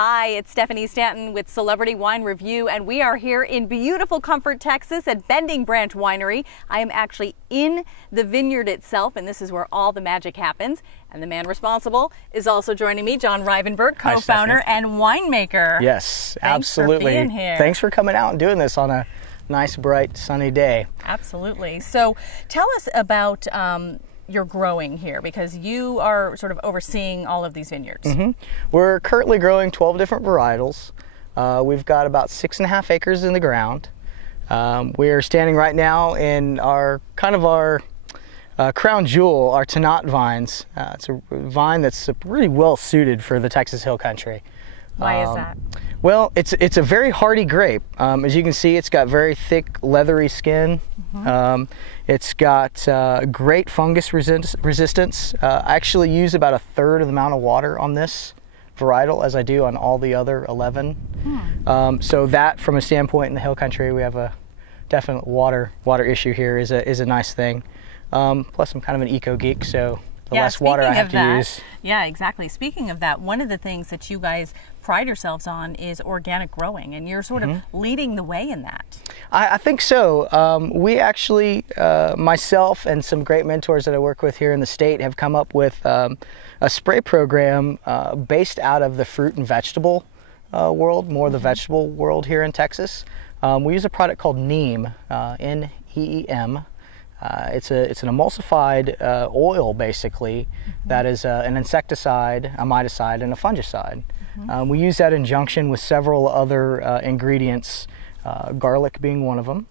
Hi, it's Stephanie Stanton with Celebrity Wine Review, and we are here in beautiful Comfort, Texas at Bending Branch Winery. I am actually in the vineyard itself, and this is where all the magic happens. And the man responsible is also joining me, John Rivenberg, co-founder and winemaker. Yes, Thanks absolutely. For being here. Thanks for coming out and doing this on a nice, bright, sunny day. Absolutely. So tell us about your growing here, because you are sort of overseeing all of these vineyards. We're currently growing 12 different varietals. We've got about 6.5 acres in the ground. We're standing right now in our crown jewel, our Tannat vines. It's a vine that's really well suited for the Texas Hill Country. Why is that? Well, it's a very hardy grape. As you can see, it's got very thick, leathery skin. It's got great fungus resistance. I actually use about 1/3 of the amount of water on this varietal as I do on all the other 11. So that, from a standpoint in the Hill Country, we have a definite water issue here is a nice thing. Plus, I'm kind of an eco geek, so the less water I have to use. Yeah, exactly. Speaking of that, one of the things that you guys pride yourselves on is organic growing, and you're sort of leading the way in that. I think so. We actually, myself and some great mentors that I work with here in the state, have come up with a spray program based out of the fruit and vegetable world, more the vegetable world here in Texas. We use a product called Neem, N-E-E-M. It's an emulsified oil, basically, that is an insecticide, a miticide, and a fungicide. We use that in conjunction with several other ingredients, garlic being one of them,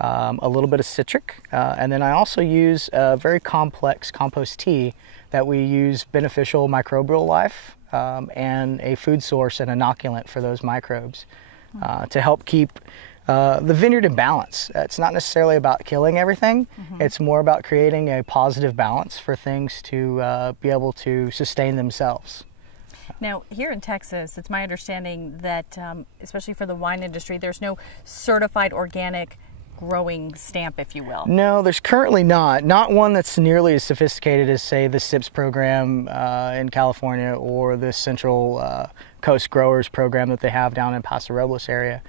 a little bit of citric, and then I also use a very complex compost tea that we use beneficial microbial life and a food source and inoculant for those microbes to help keep the vineyard in balance. It's not necessarily about killing everything. It's more about creating a positive balance for things to be able to sustain themselves. Now, here in Texas, it's my understanding that, especially for the wine industry, there's no certified organic growing stamp, if you will. No, there's currently not. Not one that's nearly as sophisticated as, say, the SIPS program in California or the Central Coast Growers program that they have down in Paso Robles area.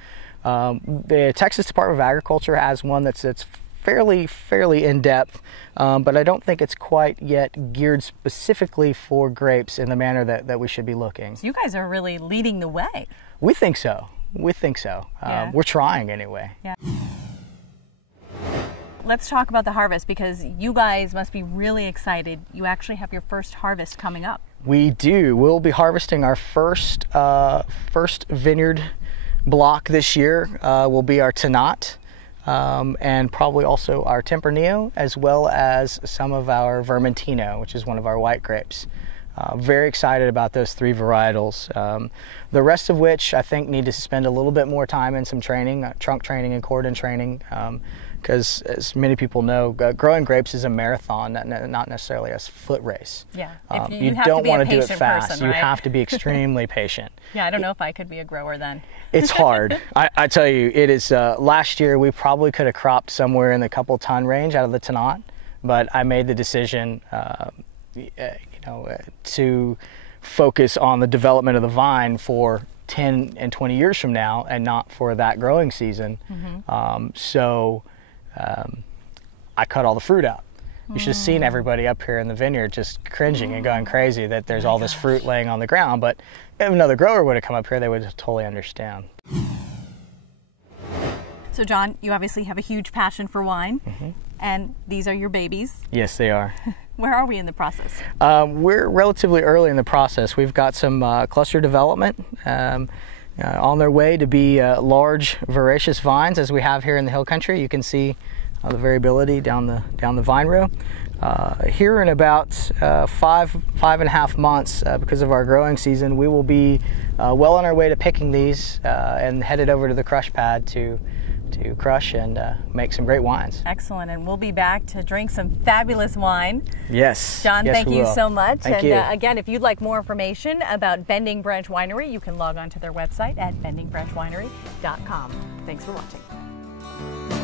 The Texas Department of Agriculture has one that's fairly in-depth, but I don't think it's quite yet geared specifically for grapes in the manner that we should be looking. So you guys are really leading the way. We think so. We think so. Yeah. We're trying anyway. Yeah. Let's talk about the harvest, because you guys must be really excited. You actually have your first harvest coming up. We do. We'll be harvesting our first vineyard block this year. Will be our Tannat, and probably also our Tempranillo, as well as some of our Vermentino, which is one of our white grapes. Very excited about those 3 varietals. The rest of which I think need to spend a little bit more time in some training, trunk training and cordon training, because as many people know, growing grapes is a marathon, not necessarily a foot race. Yeah, you don't want to do it fast. Person, right? You have to be extremely patient. Yeah, I don't know if I could be a grower then. It's hard. I tell you, it is. Last year we probably could have cropped somewhere in the couple ton range out of the Tannat, but I made the decision to focus on the development of the vine for 10 and 20 years from now, and not for that growing season. I cut all the fruit out. You should have seen everybody up here in the vineyard just cringing and going crazy that there's all this fruit laying on the ground. But if another grower would have come up here, they would totally understand. So John, you obviously have a huge passion for wine, and these are your babies. Yes, they are. Where are we in the process? We're relatively early in the process. We've got some cluster development on their way to be large, voracious vines, as we have here in the Hill Country. You can see the variability down the vine row. Here in about 5.5 months, because of our growing season, we will be well on our way to picking these and headed over to the crush pad to crush and make some great wines. Excellent, and we'll be back to drink some fabulous wine. Yes. John, yes, thank you so much. Thank you. Again, if you'd like more information about Bending Branch Winery, you can log on to their website at bendingbranchwinery.com. Thanks for watching.